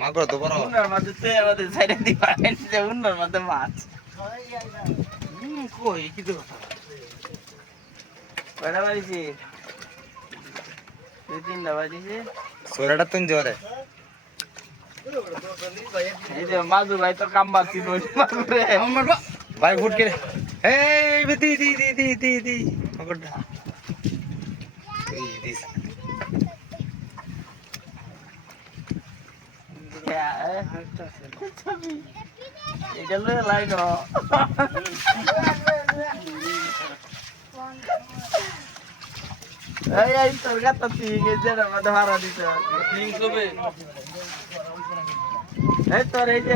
মাগুর তো বড় উন্নার মাঝে তো আমাদের সাইডে দিবা যে উন্নার মাঝে মাছ কই কি তো কয়টা বাড়িছি 2-3টা বাড়িছি সোরাটা তুন জোরে এই যে মাজু ভাই তো কাম বাড়ছি মাগুরে ভাই ফুট কে এই দি দি দি দি দি দি মাগুরটা এই দিস এটা লয়ে লাইন এই তোর গাতা তিন এর মধ্যে হারা দিতে তিন হবে এই তোর এই যে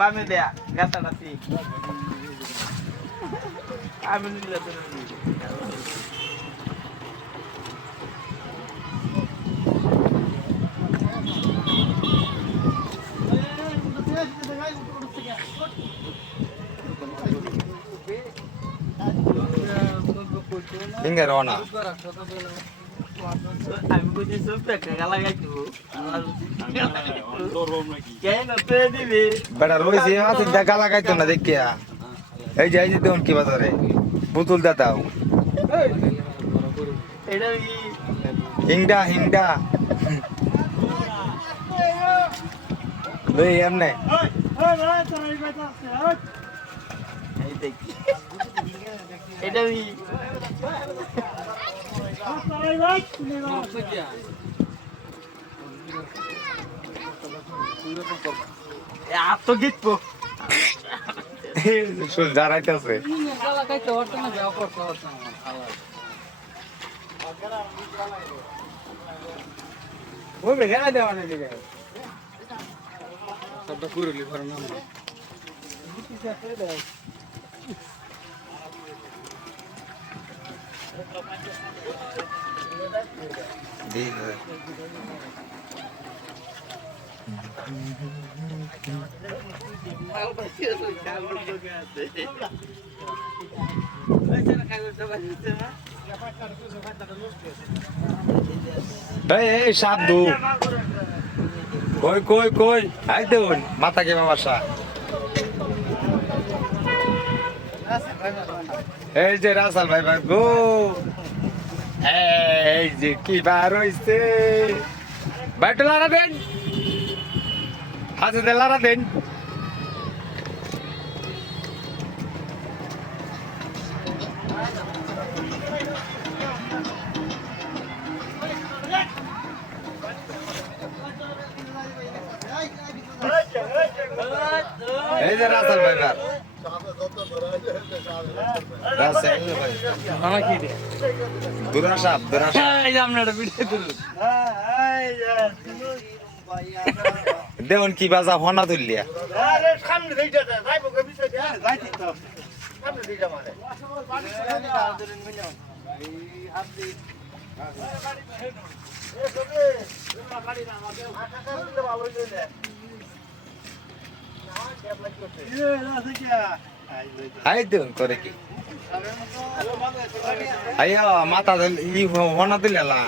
বামে দেয়া গাতাটা তিন আমি নিলে তোর ফিঙ্গার ওনা আমি কইছি সব টাকা গালা গাইতো কেন তে দিবি বেটা রইছে হাতে দেখা লাগাইতো না দেখিয়া এই যে দেখুন কি বাজারে বুতুল দাও এটা কি হিংডা হিংডা লই এমনে এই দেখ এটা কি এত গিটবো শুল দাঁড়াইতেছে ওই বেগা দেওয়া না দিলে সবটা পুরুলি ভরে নাম দি এই সাপ দু কই কই কই আই দেউন মাথা কে বাবাসা এই যে রাসাল ভাই ভাই গো এই যে কি বার হইছে বাইটে লারা দেন হাতে লারা দেন এই যে রাসাল ভাই ভাই রাসাল ভাই মামা কি দে দুরাসাপ এই যে আমরা ভিডিও তুল দেউন কি বাজা হনা তুললিয়া আরে সামনে দেইটা যাইবো কে বিষয় দিয়া যাইতি তো সামনে দেইটা মানে আই দেউন করে কি আইয়া মাথা ই হনা তুললা